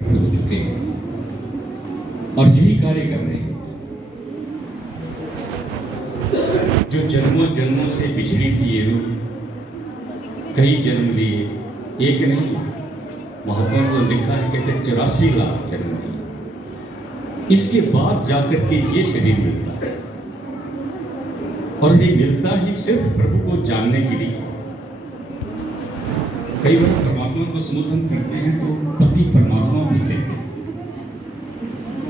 हो चुके हैं और यही कार्य कर रहे हैं। जो जन्मों जन्मों से बिछड़ी थी ये रूह, कई जन्म लिए, एक नहीं, महात्मा को लिखा है, कहते 84 लाख जन्म लिए, इसके बाद जाकर के ये शरीर मिलता है। और ये मिलता ही सिर्फ प्रभु को जानने के लिए। कई बार परमात्मा को संबोधन करते हैं तो पति परमात्मा भी कहते हैं।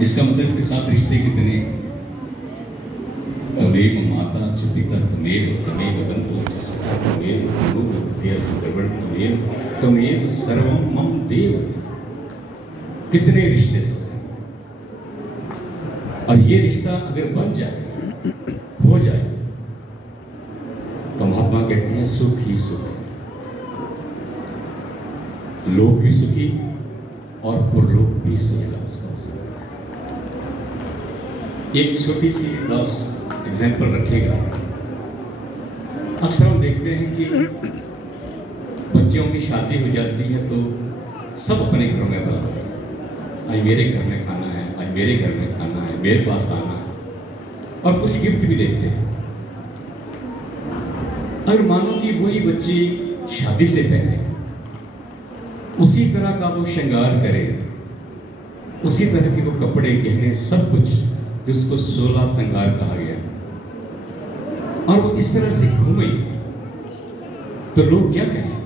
इसका मतलब इसके साथ रिश्ते कितने? तमेव माता च पिता तमेव तमेव बंधु तमेव गुरु विद्या संप्रवण तमेव सर्वम मम देव। कितने रिश्ते सत्संग। और ये रिश्ता अगर बन जाए, हो जाए, तो महात्मा कहते हैं सुख ही सुख है। लोक भी सुखी और पुरलोक भी सुखी। एक छोटी सी 10 एग्जाम्पल रखेगा। अक्सर हम देखते हैं कि बच्चों की शादी हो जाती है तो सब अपने घरों में बुलाते हैं, आज मेरे घर में खाना है, आज मेरे घर में खाना है, मेरे पास आना है, और कुछ गिफ्ट भी देते हैं। अगर मानो कि वही बच्ची शादी से पहले उसी तरह का वो श्रृंगार करे, उसी तरह के वो कपड़े गहने सब कुछ जिसको 16 श्रृंगार कहा गया, और वो इस तरह से घूमे, तो लोग क्या कहें?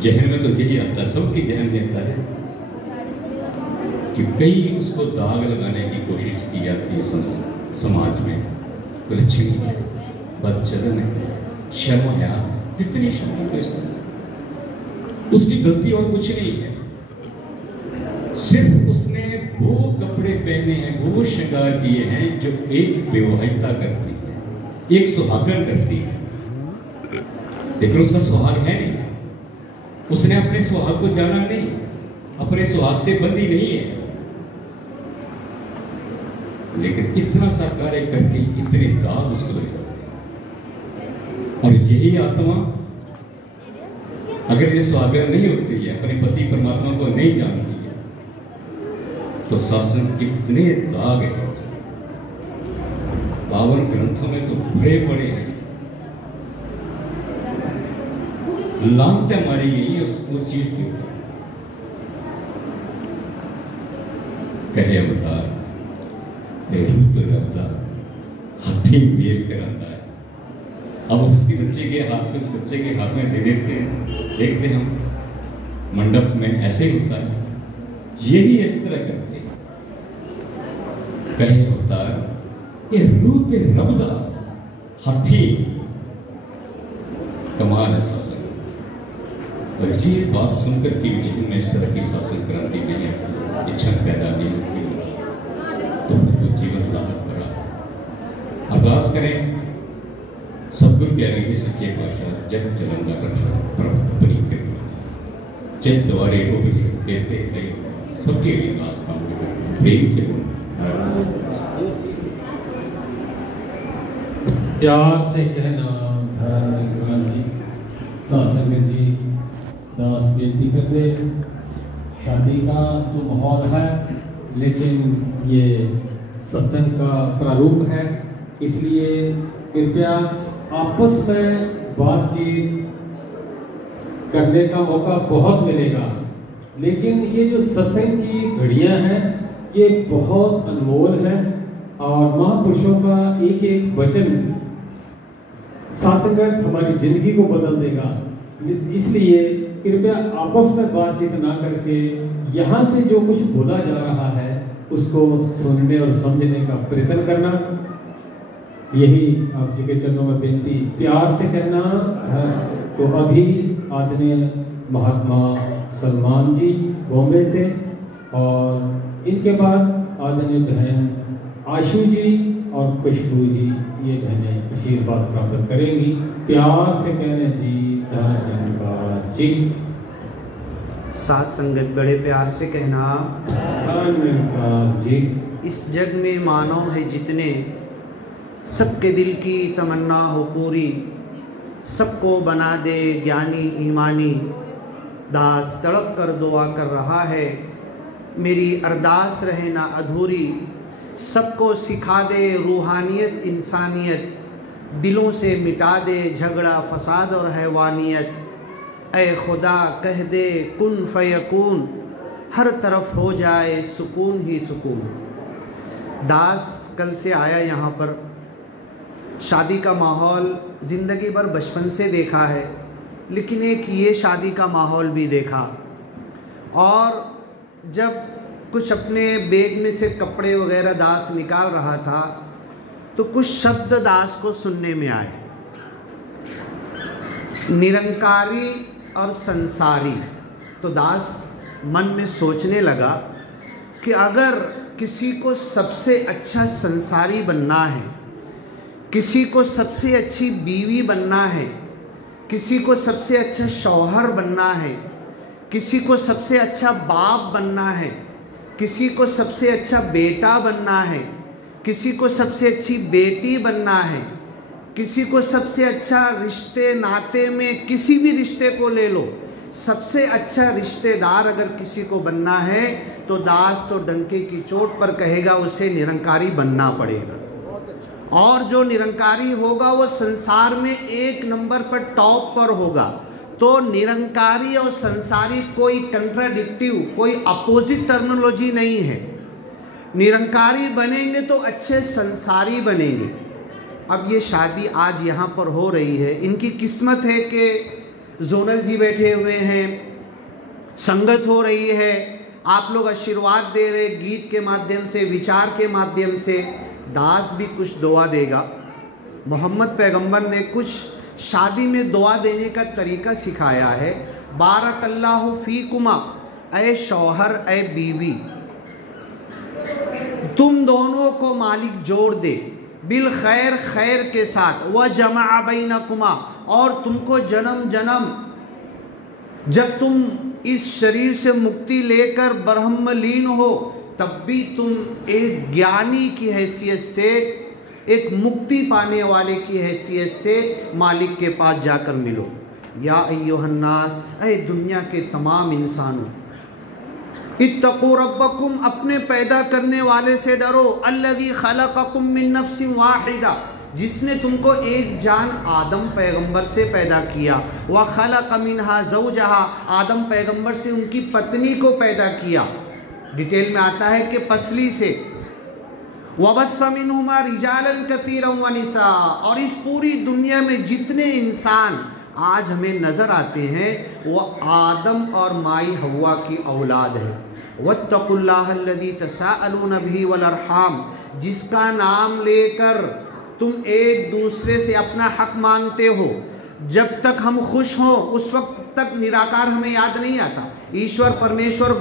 जहन में तो यही आता है, सबके जहन में आता है कि कई उसको दाग लगाने की कोशिश की जाती है समाज में। लक्ष्मी है, बदचलन है, शर्म है, कितनी शर्म की तरह। उसकी गलती और कुछ नहीं है, सिर्फ उसने वो कपड़े पहने हैं, वो श्रृंगार किए हैं जो एक विवाहिता करती है, एक सुहागन करती है। लेकिन उसका सुहाग है नहीं, उसने अपने सुहाग को जाना नहीं, अपने सुहाग से बंधी नहीं है। लेकिन इतना सा कार्य करके इतने दाग उसको लग जाते हैं। और यही आत्मा अगर ये सुहागन नहीं होती है, अपने पति परमात्मा को नहीं जानती है, तो शास्त्र कितने दाग हैं। पावन ग्रंथों में तो भरे पड़े हैं, लानतें मारी गई है उस चीज के ऊपर। कहे अवतार रूप रखता हाथी बेर कराता है। अब उसकी बच्चे के हाथ में, उस बच्चे के हाथ में दे देते हैं। देखते हम मंडप में ऐसे ही होता है, ये भी इस तरह करते हैं। कहे अवतार ये रूप रबदा हाथी, कमाल है सत्संग। और ये बात सुनकर के जीवन में इस तरह की सत्संग क्रांति नहीं है, इच्छा पैदा नहीं होती, तो जीवन राहत भरा। अरदास करें सतगुरु के आगे भी सच्चे पातशाह जग जलंदा रखा प्रभु अपनी कृपा जब द्वारे को भी देते गए सबके विकास काम प्रेम से प्यार से कहना जी, सत्संग जी दास बेनती करते। शादी का तो माहौल है, लेकिन ये सत्संग का प्रारूप है, इसलिए कृपया आपस में बातचीत करने का मौका बहुत मिलेगा। लेकिन ये जो सत्संग की घड़ियां हैं ये बहुत अनमोल है, और महापुरुषों का एक एक वचन शासनगढ़ हमारी जिंदगी को बदल देगा। इसलिए कृपया आपस में बातचीत ना करके यहाँ से जो कुछ बोला जा रहा है उसको सुनने और समझने का प्रयत्न करना, यही आप जी के चरणों में बेनती प्यार से कहना है। तो अभी आदरणीय महात्मा सलमान जी बॉम्बे से, और इनके बाद आदरणीय बहन आशु जी और खुशबू जी, ये बहनें आशीर्वाद प्राप्त करेंगी। प्यार से कहने जी धन्यवाद जी। साथ संगत बड़े प्यार से कहना धन्यवाद जी। इस जग में मानव है जितने, सबके दिल की तमन्ना हो पूरी, सबको बना दे ज्ञानी ईमानी, दास तड़प कर दुआ कर रहा है, मेरी अरदास रहे ना अधूरी, सबको सिखा दे रूहानियत इंसानियत, दिलों से मिटा दे झगड़ा फसाद और हैवानियत। ऐ खुदा कह दे कुन फयकून, हर तरफ हो जाए सुकून ही सुकून। दास कल से आया यहाँ पर, शादी का माहौल ज़िंदगी भर बचपन से देखा है, लेकिन एक ये शादी का माहौल भी देखा। और जब कुछ अपने बैग में से कपड़े वगैरह दास निकाल रहा था तो कुछ शब्द दास को सुनने में आए, निरंकारी और संसारी। तो दास मन में सोचने लगा कि अगर किसी को सबसे अच्छा संसारी बनना है, किसी को सबसे अच्छी बीवी बनना है, किसी को सबसे अच्छा शौहर बनना है, किसी को सबसे अच्छा बाप बनना है, किसी को सबसे अच्छा बेटा बनना है, किसी को सबसे अच्छी बेटी बनना है, किसी को सबसे अच्छा रिश्ते नाते में किसी भी रिश्ते को ले लो, सबसे अच्छा रिश्तेदार अगर किसी को बनना है तो दास तो डंके की चोट पर कहेगा उसे निरंकारी बनना पड़ेगा। और जो निरंकारी होगा वो संसार में एक नंबर पर टॉप पर होगा। तो निरंकारी और संसारी कोई कंट्राडिक्टिव, कोई अपोजिट टर्मिनोलॉजी नहीं है। निरंकारी बनेंगे तो अच्छे संसारी बनेंगे। अब ये शादी आज यहाँ पर हो रही है, इनकी किस्मत है कि जोनल जी बैठे हुए हैं, संगत हो रही है, आप लोग आशीर्वाद दे रहे, गीत के माध्यम से, विचार के माध्यम से। दास भी कुछ दुआ देगा। मोहम्मद पैगंबर ने कुछ शादी में दुआ देने का तरीका सिखाया है। बारकल्लाहु फीकुमा, ऐ शौहर ऐ बीवी, तुम दोनों को मालिक जोड़ दे, बिल खैर खैर के साथ, व जमा बैनकुमा, और तुमको जन्म जन्म जब तुम इस शरीर से मुक्ति लेकर ब्रह्मलीन हो तब भी तुम एक ज्ञानी की हैसियत से, एक मुक्ति पाने वाले की हैसियत से मालिक के पास जाकर मिलो। या अय्युहन्नास, ऐ दुनिया के तमाम इंसानों, इत्तकू रब्बकुम, अपने पैदा करने वाले से डरो, अल्लज़ी खलक़कुम मिन नफ्सिन वाहिदा, जिसने तुमको एक जान आदम पैगंबर से पैदा किया, व खलक़ मिनहा ज़ौजहा, आदम पैगंबर से उनकी पत्नी को पैदा किया। डिटेल में आता है कि पसली से, वबस्स मिनहुमा रिजालन कसीरन व निसा, और इस पूरी दुनिया में जितने इंसान आज हमें नज़र आते हैं वो आदम और माई हव्वा की औलाद है। वत्तकुल्लाहल्लज़ी तसाअलून बिही वल अरहाम, जिसका नाम लेकर तुम एक दूसरे से अपना हक मांगते हो। जब तक हम खुश हों उस वक्त तक निराकार हमें याद नहीं आता, ईश्वर परमेश्वर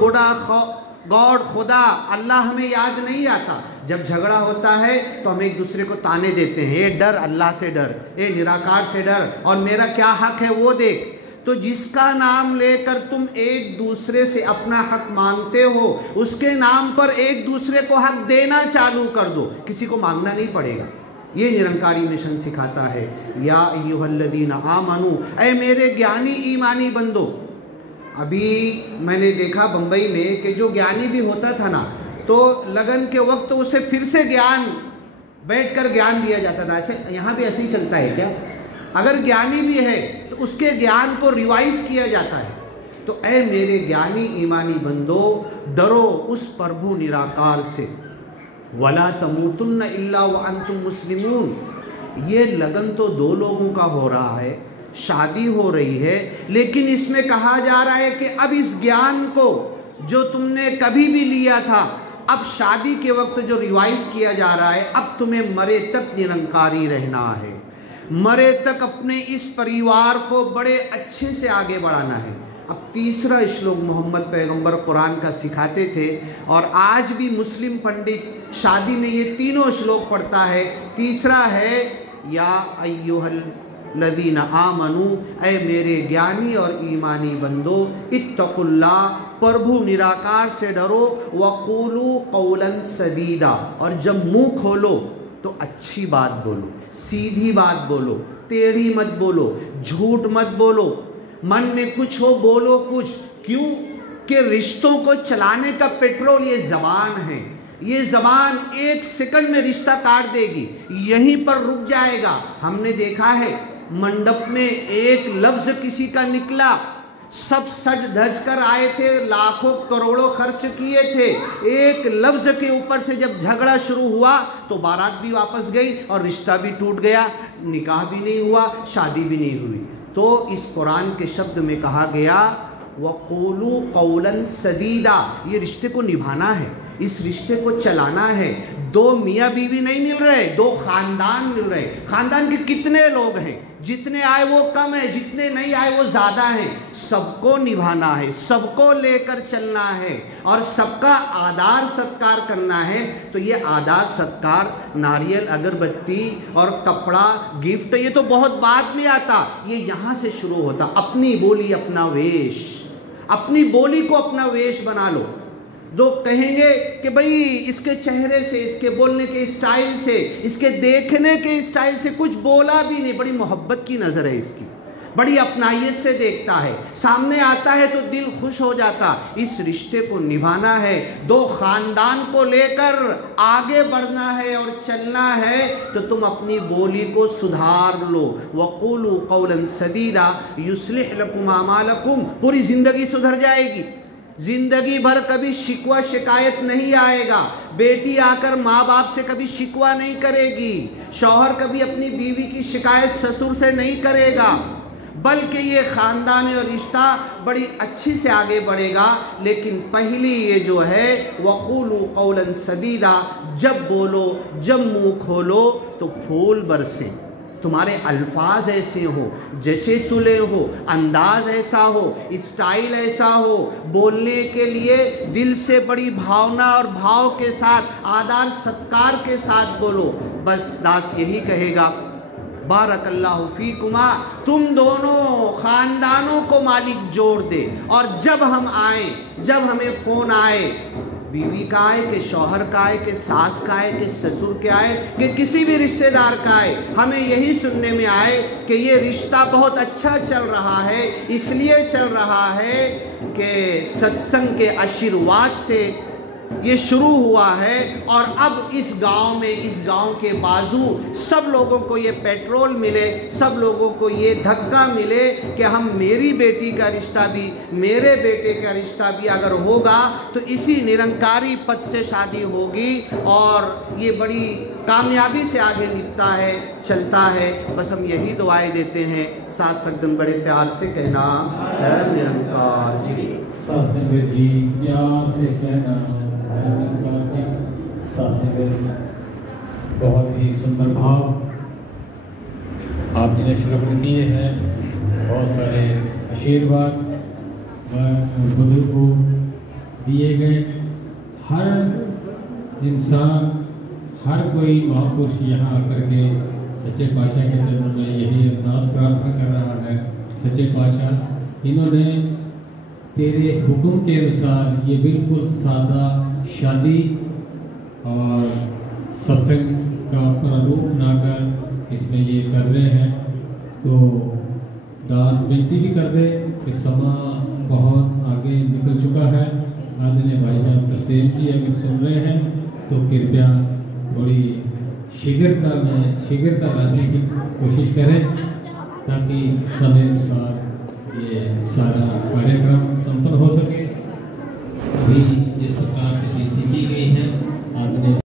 गॉड खुदा अल्लाह हमें याद नहीं आता। जब झगड़ा होता है तो हम एक दूसरे को ताने देते हैं, ये डर अल्लाह से डर, ये निराकार से डर, और मेरा क्या हक है वो देख। तो जिसका नाम लेकर तुम एक दूसरे से अपना हक मांगते हो, उसके नाम पर एक दूसरे को हक देना चालू कर दो, किसी को मांगना नहीं पड़ेगा। ये निरंकारी मिशन सिखाता है। या अय्युहल्लज़ीना आमनू, ऐ मेरे ज्ञानी ईमानी बंदो। अभी मैंने देखा बम्बई में कि जो ज्ञानी भी होता था ना, तो लगन के वक्त उसे फिर से ज्ञान बैठकर ज्ञान दिया जाता था। ऐसे यहाँ भी ऐसे ही चलता है क्या? अगर ज्ञानी भी है तो उसके ज्ञान को रिवाइज किया जाता है। तो ऐ मेरे ज्ञानी ईमानी बंदो, डरो उस प्रभु निराकार से। वला तमूतुन्न इल्ला व अंतुम मुस्लिमून। ये लगन तो दो लोगों का हो रहा है, शादी हो रही है, लेकिन इसमें कहा जा रहा है कि अब इस ज्ञान को जो तुमने कभी भी लिया था, अब शादी के वक्त जो रिवाइज किया जा रहा है, अब तुम्हें मरे तक निरंकारी रहना है, मरे तक अपने इस परिवार को बड़े अच्छे से आगे बढ़ाना है। अब तीसरा श्लोक मोहम्मद पैगंबर कुरान का सिखाते थे, और आज भी मुस्लिम पंडित शादी में ये तीनों श्लोक पढ़ता है। तीसरा है या अय्युहल्लज़ीना आमनू, ऐ मेरे ज्ञानी और ईमानी बंदो, इत्तकुल्लाह, प्रभु निराकार से डरो, वक़ूलू क़ौलन सदीदा, और जब मुँह खोलो तो अच्छी बात बोलो, सीधी बात बोलो, टेढ़ी मत बोलो, झूठ मत बोलो, मन में कुछ हो बोलो कुछ, क्यों कि रिश्तों को चलाने का पेट्रोल ये ज़बान है। ये ज़बान 1 सेकंड में रिश्ता काट देगी, यहीं पर रुक जाएगा। हमने देखा है मंडप में एक लफ्ज़ किसी का निकला, सब सज धज कर आए थे, लाखों करोड़ों खर्च किए थे, एक लफ्ज़ के ऊपर से जब झगड़ा शुरू हुआ तो बारात भी वापस गई और रिश्ता भी टूट गया, निकाह भी नहीं हुआ, शादी भी नहीं हुई। तो इस कुरान के शब्द में कहा गया वक़ूलू क़ौलन सदीदा, ये रिश्ते को निभाना है, इस रिश्ते को चलाना है। 2 मियाँ बीवी नहीं मिल रहे, 2 ख़ानदान मिल रहे। ख़ानदान के कितने लोग हैं, जितने आए वो कम है, जितने नहीं आए वो ज़्यादा हैं। सबको निभाना है, सबको लेकर चलना है और सबका आदर सत्कार करना है। तो ये आदर सत्कार, नारियल, अगरबत्ती और कपड़ा, गिफ्ट, ये तो बहुत बाद में आता, ये यहाँ से शुरू होता। अपनी बोली अपना वेश, अपनी बोली को अपना वेश बना लो। लोग कहेंगे कि भाई इसके चेहरे से, इसके बोलने के स्टाइल से, इसके देखने के स्टाइल से कुछ बोला भी नहीं, बड़ी मोहब्बत की नज़र है इसकी, बड़ी अपनाइयत से देखता है, सामने आता है तो दिल खुश हो जाता। इस रिश्ते को निभाना है, 2 ख़ानदान को लेकर आगे बढ़ना है और चलना है, तो तुम अपनी बोली को सुधार लो। वक़ूलू क़ौलन सदीदा युस्लिह लकुम अमालकुम, पूरी ज़िंदगी सुधर जाएगी, जिंदगी भर कभी शिकवा शिकायत नहीं आएगा। बेटी आकर माँ बाप से कभी शिकवा नहीं करेगी, शौहर कभी अपनी बीवी की शिकायत ससुर से नहीं करेगा, बल्कि ये ख़ानदानी और रिश्ता बड़ी अच्छी से आगे बढ़ेगा। लेकिन पहली ये जो है वक़ूलू क़ौलन सदीदा, जब बोलो, जब मुँह खोलो तो फूल बरसे, तुम्हारे अल्फाज ऐसे हो, जचे तुले हो, अंदाज ऐसा हो, स्टाइल ऐसा हो, बोलने के लिए दिल से बड़ी भावना और भाव के साथ, आदर सत्कार के साथ बोलो। बस दास यही कहेगा बारकल्लाहु फीकुमा, तुम दोनों ख़ानदानों को मालिक जोड़ दे। और जब हम आए, जब हमें फ़ोन आए, बीवी का आए कि शौहर का आए कि सास का आए कि ससुर के आए कि किसी भी रिश्तेदार का आए, हमें यही सुनने में आए कि ये रिश्ता बहुत अच्छा चल रहा है। इसलिए चल रहा है कि सत्संग के आशीर्वाद से ये शुरू हुआ है और अब इस गांव में, इस गांव के बाजू सब लोगों को ये पेट्रोल मिले, सब लोगों को ये धक्का मिले कि हम, मेरी बेटी का रिश्ता भी, मेरे बेटे का रिश्ता भी अगर होगा तो इसी निरंकारी पद से शादी होगी और ये बड़ी कामयाबी से आगे निकलता है, चलता है। बस हम यही दुआएं देते हैं। साथ सकदन बड़े प्यार से कहना है निरंकार जी, साथ जी प्यार से कहना जी। बहुत ही सुंदर भाव आप जिन्हें शुरू किए हैं, बहुत सारे आशीर्वाद बुजुर्ग को दिए गए। हर इंसान, हर कोई महापुरुष यहाँ आकर के सच्चे पातशाह के चरणों में यही अरदास प्रार्थना कर रहा है, सच्चे पातशाह इन्होंने तेरे हुक्म के अनुसार ये बिल्कुल सादा शादी और सत्संग का प्रारूप बनाकर इसमें ये कर रहे हैं। तो दास विनती भी कर दे कि समा बहुत आगे निकल चुका है। आदरणीय भाई साहब तरसेम जी अगर सुन रहे हैं तो कृपया थोड़ी शीघ्रता लाने की कोशिश करें ताकि समय अनुसार ये सारा कार्यक्रम संपन्न हो सके। अभी